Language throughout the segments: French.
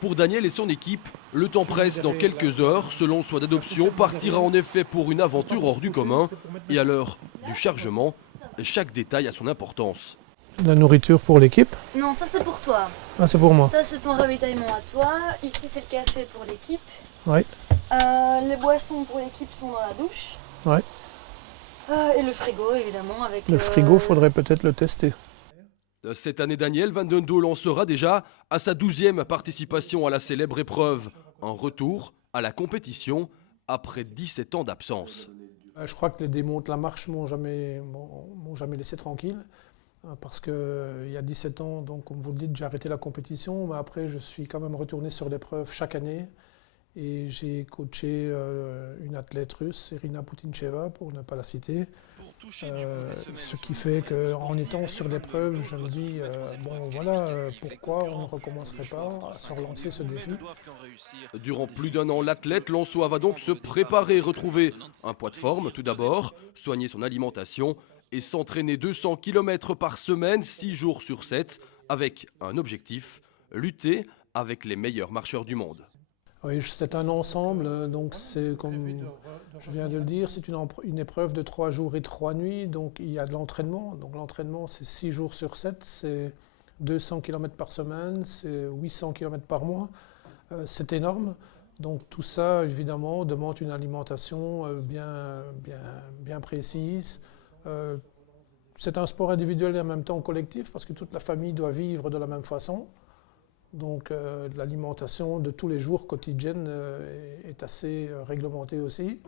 Pour Daniel et son équipe, le temps presse dans quelques heures. Ce lanceur d'adoption partira en effet pour une aventure hors du commun. Et à l'heure du chargement, chaque détail a son importance. La nourriture pour l'équipe? Non, ça c'est pour toi. Ah, c'est pour moi. Ça c'est ton ravitaillement à toi. Ici c'est le café pour l'équipe. Oui. Les boissons pour l'équipe sont dans la douche. Oui. Et le frigo évidemment avec... Le frigo, faudrait peut-être le tester. Cette année, Daniel Van den Doel en sera déjà à sa 12e participation à la célèbre épreuve. Un retour à la compétition après 17 ans d'absence. Je crois que les démontes la marche m'ont jamais laissé tranquille. Parce qu'il y a 17 ans, donc, comme vous le dites, j'ai arrêté la compétition. Mais après, je suis quand même retourné sur l'épreuve chaque année. Et j'ai coaché une athlète russe, Irina Putincheva, pour ne pas la citer. Ce qui fait qu'en étant sur l'épreuve, je me dis, bon voilà, pourquoi on ne recommencerait pas à se relancer ce défi. Durant plus d'1 an, l'athlète lensois va donc se préparer, retrouver un poids de forme tout d'abord, soigner son alimentation et s'entraîner 200 km par semaine, 6 jours sur 7, avec un objectif, lutter avec les meilleurs marcheurs du monde. Oui, c'est un ensemble, donc c'est comme je viens de le dire, c'est une épreuve de 3 jours et 3 nuits, donc il y a de l'entraînement. Donc l'entraînement c'est 6 jours sur 7, c'est 200 km par semaine, c'est 800 km par mois, c'est énorme. Donc tout ça évidemment demande une alimentation bien précise. C'est un sport individuel et en même temps collectif parce que toute la famille doit vivre de la même façon. Donc l'alimentation de tous les jours quotidienne est assez réglementée aussi.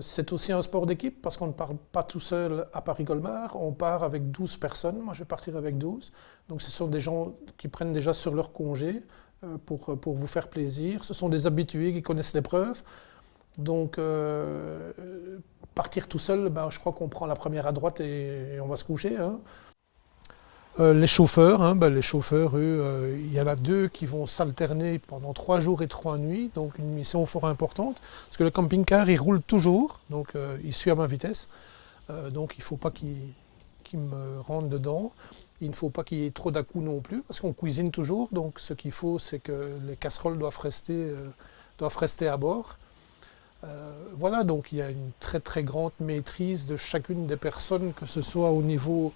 C'est aussi un sport d'équipe parce qu'on ne part pas tout seul à Paris-Colmar, on part avec 12 personnes, moi je vais partir avec 12. Donc ce sont des gens qui prennent déjà sur leur congé pour vous faire plaisir. Ce sont des habitués qui connaissent l'épreuve. Donc partir tout seul, je crois qu'on prend la première à droite et on va se coucher. Hein. Les chauffeurs, eux, il y en a 2 qui vont s'alterner pendant 3 jours et 3 nuits, donc une mission fort importante, parce que le camping-car, il roule toujours, donc il suit à ma vitesse, donc il ne faut pas qu'il me rentre dedans, il ne faut pas qu'il y ait trop d'à-coups non plus, parce qu'on cuisine toujours, donc ce qu'il faut, c'est que les casseroles doivent rester à bord. Voilà, donc il y a une très très grande maîtrise de chacune des personnes, que ce soit au niveau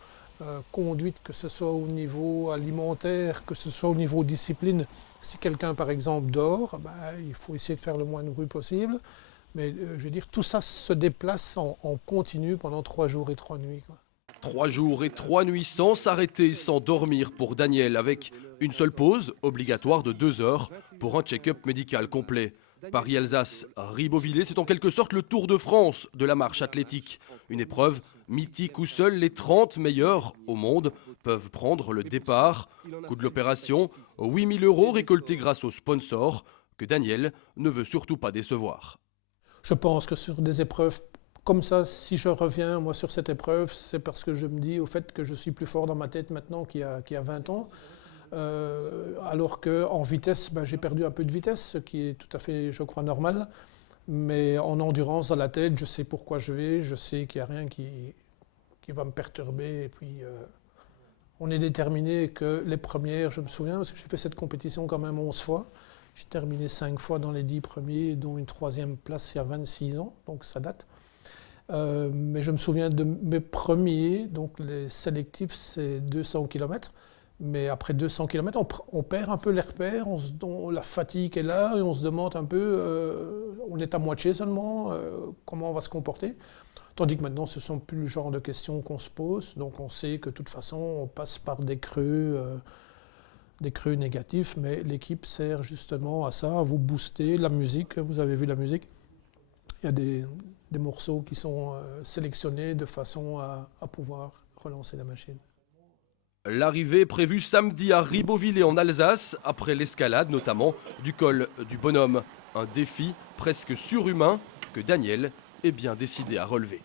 conduite, que ce soit au niveau alimentaire, que ce soit au niveau discipline. Si quelqu'un par exemple dort, il faut essayer de faire le moins de bruit possible. Mais je veux dire, tout ça se déplace en continu pendant 3 jours et 3 nuits. 3 jours et 3 nuits sans s'arrêter, sans dormir pour Daniel, avec une seule pause obligatoire de 2 heures pour un check-up médical complet. Paris-Alsace, Ribeauvillé, c'est en quelque sorte le Tour de France de la marche athlétique. Une épreuve mythique où seuls les 30 meilleurs au monde peuvent prendre le départ. Coût de l'opération, 8 000 € récoltés grâce aux sponsors que Daniel ne veut surtout pas décevoir. Je pense que sur des épreuves comme ça, si je reviens moi sur cette épreuve, c'est parce que je me dis au fait que je suis plus fort dans ma tête maintenant qu'il y a 20 ans. Alors qu'en vitesse, j'ai perdu un peu de vitesse, ce qui est tout à fait, je crois, normal. Mais en endurance, dans la tête, je sais pourquoi je vais, je sais qu'il n'y a rien qui va me perturber. Et puis, on est déterminé que les premières, je me souviens, parce que j'ai fait cette compétition quand même 11 fois. J'ai terminé 5 fois dans les 10 premiers, dont une 3e place il y a 26 ans, donc ça date. Mais je me souviens de mes premiers, donc les sélectifs, c'est 200 km. Mais après 200 km, on perd un peu les repères, la fatigue est là, et on se demande un peu, on est à moitié seulement, comment on va se comporter. Tandis que maintenant, ce ne sont plus le genre de questions qu'on se pose, donc on sait que de toute façon, on passe par des creux négatifs, mais l'équipe sert justement à ça, à vous booster. La musique, vous avez vu la musique, il y a des morceaux qui sont sélectionnés de façon à pouvoir relancer la machine. L'arrivée est prévue samedi à Ribeauvillé en Alsace, après l'escalade notamment du col du Bonhomme. Un défi presque surhumain que Daniel est bien décidé à relever.